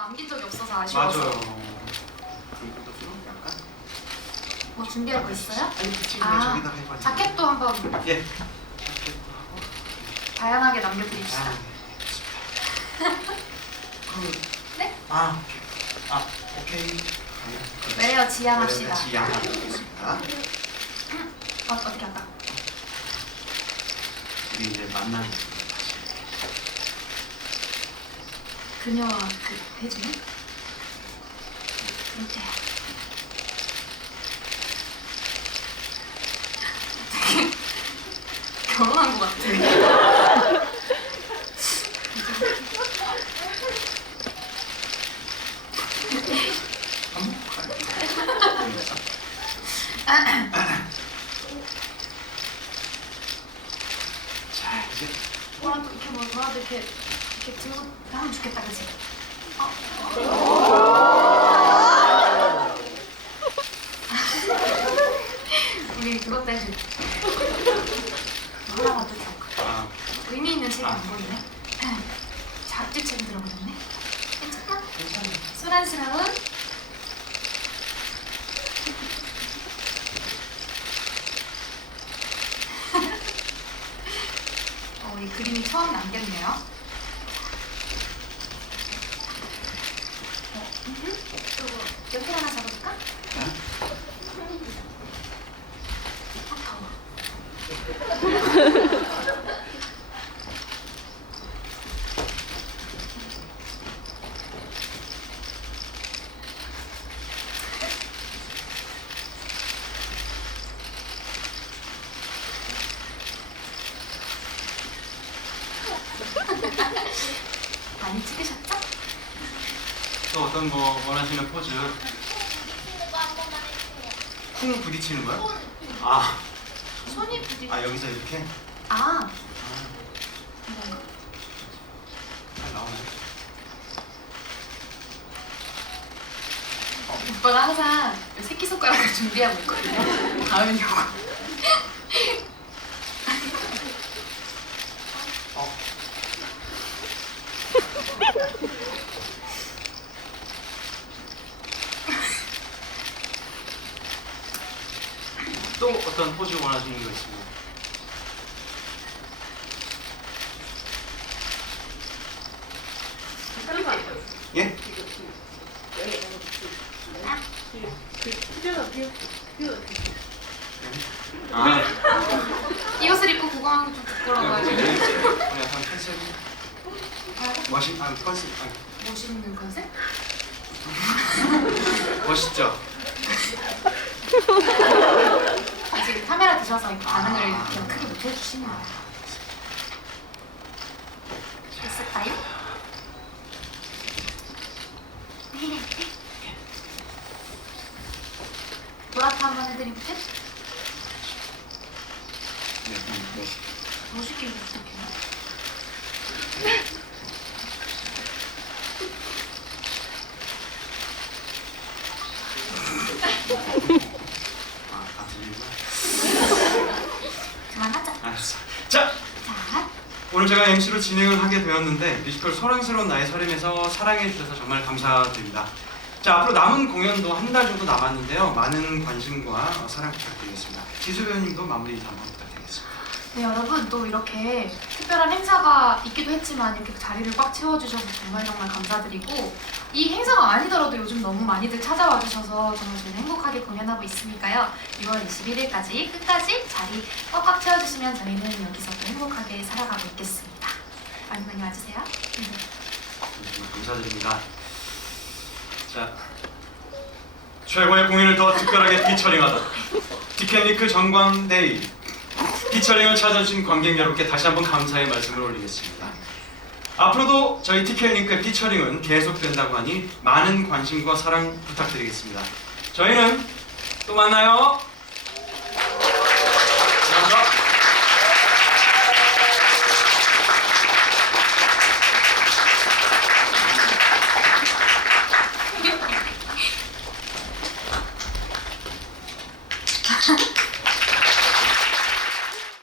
남긴 적이 없어서 아쉬워서. 맞아요. 그리고 좀 약간 뭐 준비할 거 있어요? 아니 붙이는 아, 저기다가. 자켓도 한번 예. 자켓도 하고. 다양하게 남겨드립시다. 아, 그, 네? 아, 아, 오케이. 왜요? 지양합시다. 지양하겠습니다. 어, 어떻게 할까? 우리 이제 만나는 거예요, 다시. 그녀와 그? 이제 되게 결혼한 것 같아. 이제 이렇게 뭐 이렇게 들고 하면 좋겠다, 그치? 어. 우리 그것도 해줘. 하나만 더 줘. 아, 의미 있는 책이 아. 안 보이네. 잡지 책이 들어버렸네. 괜찮아? 괜찮아요. 소란스러운 어, 이 그림이 처음 남겼네요. 어, 음, 또 연필 하나 잡아볼까? 아, 더워. 많이 찍으셨죠? 또 어떤 뭐 원하시는 포즈? 쿵 부딪히는 거요? 아, 손이 부딪. 아 여기서 이렇게? 아, 아. 잘 나오네. 오빠가 항상 새끼 손가락을 준비하고 있거든요. 다음이려고. 어. 또 어떤 포즈 원하시는 거 있습니까? 예? 아, 이 옷을 입고 구경하기 좀 부끄러워가지고. 우리 약간 컨셉 아, 멋있, 아 컨셉, 아, 멋있는 컨셉? 멋있죠? 아직 카메라 드셔서 이 반응을 아. 이렇게 크게 못 해주시는 거예요. 됐을까요? 보라트 한번 해드릴게요. 네, 음, 멋있. 멋있게 부탁해요. 아, 다 들리구나. 그만하자. 알았어. 자, 자, 오늘 제가 MC로 진행을 하게 되었는데 뮤지컬 사랑스러운 나의 삶에서 사랑해 주셔서 정말 감사드립니다. 자, 앞으로 남은 공연도 한 달 정도 남았는데요. 많은 관심과 어, 사랑 부탁드리겠습니다. 지수 배우님도 마무리 한번 부탁드리겠습니다. 네 여러분 또 이렇게 특별한 행사가 있기도 했지만 이렇게 자리를 꽉 채워주셔서 정말 정말 감사드리고 이 행사가 아니더라도 요즘 너무 많이들 찾아와 주셔서 정말 저희는 행복하게 공연하고 있으니까요 6월 21일까지 끝까지 자리 꽉꽉 채워주시면 저희는 여기서 또 행복하게 살아가고 있겠습니다 많이 많이 와주세요 네. 정말 감사드립니다. 자, 최고의 공연을 더 특별하게 피처링하다. 티켓니크 정광데이 피처링을 찾아주신 관객 여러분께 다시 한번 감사의 말씀을 올리겠습니다. 앞으로도 저희 티켓링크의 피처링은 계속된다고 하니 많은 관심과 사랑 부탁드리겠습니다. 저희는 또 만나요.